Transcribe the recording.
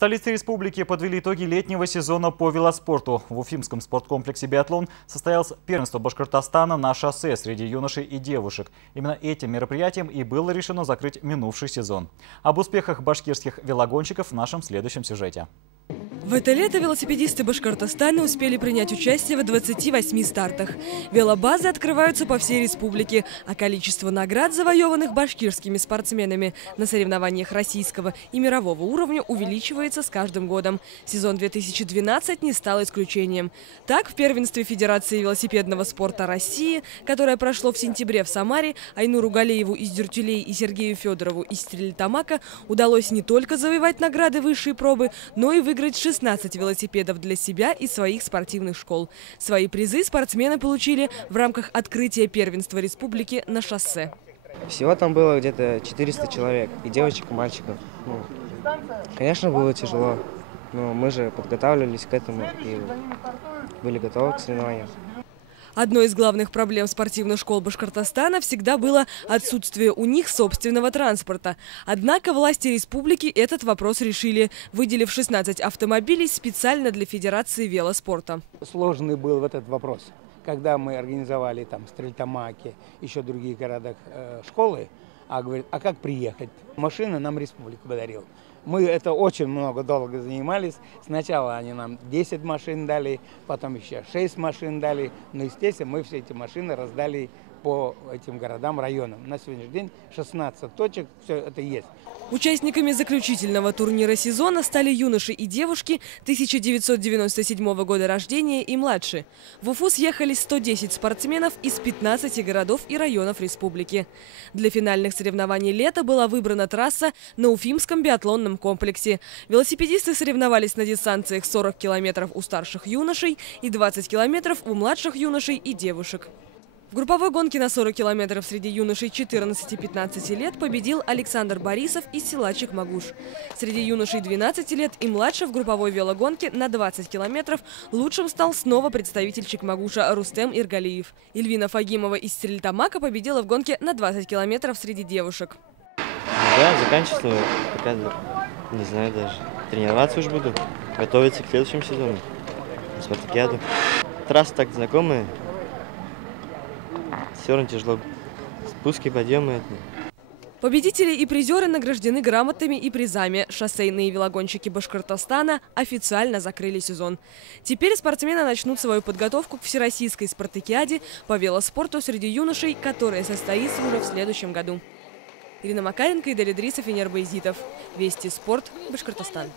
столице республики подвели итоги летнего сезона по велоспорту. В Уфимском спорткомплексе «Биатлон» состоялось первенство Башкортостана на шоссе среди юношей и девушек. Именно этим мероприятием и было решено закрыть минувший сезон. Об успехах башкирских велогонщиков в нашем следующем сюжете. В это лето велосипедисты Башкортостана успели принять участие в 28 стартах. Велобазы открываются по всей республике, а количество наград, завоеванных башкирскими спортсменами на соревнованиях российского и мирового уровня, увеличивается с каждым годом. Сезон 2012 не стал исключением. Так, в первенстве Федерации велосипедного спорта России, которое прошло в сентябре в Самаре, Айнуру Галееву из Дюртюлей и Сергею Федорову из Стерлитамака удалось не только завоевать награды высшей пробы, но и выиграть 16 велосипедов для себя и своих спортивных школ. Свои призы спортсмены получили в рамках открытия первенства республики на шоссе. Всего там было где-то 400 человек, и девочек, и мальчиков. Конечно, было тяжело, но мы же подготавливались к этому и были готовы к соревнованиям. Одной из главных проблем спортивных школ Башкортостана всегда было отсутствие у них собственного транспорта. Однако власти республики этот вопрос решили, выделив 16 автомобилей специально для Федерации велоспорта. Сложный был этот вопрос. Когда мы организовали там в Стерлитамаке, еще в других городах школы, говорит, а как приехать? Машина нам республика подарила. Мы это очень долго занимались. Сначала они нам 10 машин дали, потом еще 6 машин дали. Но, естественно, мы все эти машины раздали по этим городам, районам. На сегодняшний день 16 точек, все это есть. Участниками заключительного турнира сезона стали юноши и девушки 1997 года рождения и младше. В Уфу съехались 110 спортсменов из 15 городов и районов республики. Для финальных соревнований лета была выбрана трасса на Уфимском биатлонном комплексе. Велосипедисты соревновались на дистанциях 40 километров у старших юношей и 20 километров у младших юношей и девушек. В групповой гонке на 40 километров среди юношей 14-15 лет победил Александр Борисов из села Чекмагуш. Среди юношей 12 лет и младше в групповой велогонке на 20 километров лучшим стал снова представитель Чекмагуша Рустем Иргалиев. Ильвина Фагимова из Стерлитамака победила в гонке на 20 километров среди девушек. Да, заканчиваю, пока не знаю даже. Тренироваться уж буду, готовиться к следующему сезону, на спартакиаду. Трасса так знакомая. Все равно тяжело. Спуски, подъемы. Победители и призеры награждены грамотами и призами. Шоссейные велогонщики Башкортостана официально закрыли сезон. Теперь спортсмены начнут свою подготовку к всероссийской спартакиаде по велоспорту среди юношей, которая состоится уже в следующем году. Ирина Макаренко, Идель Идрисов и Нер Байзитов. Вести спорт. Башкортостан.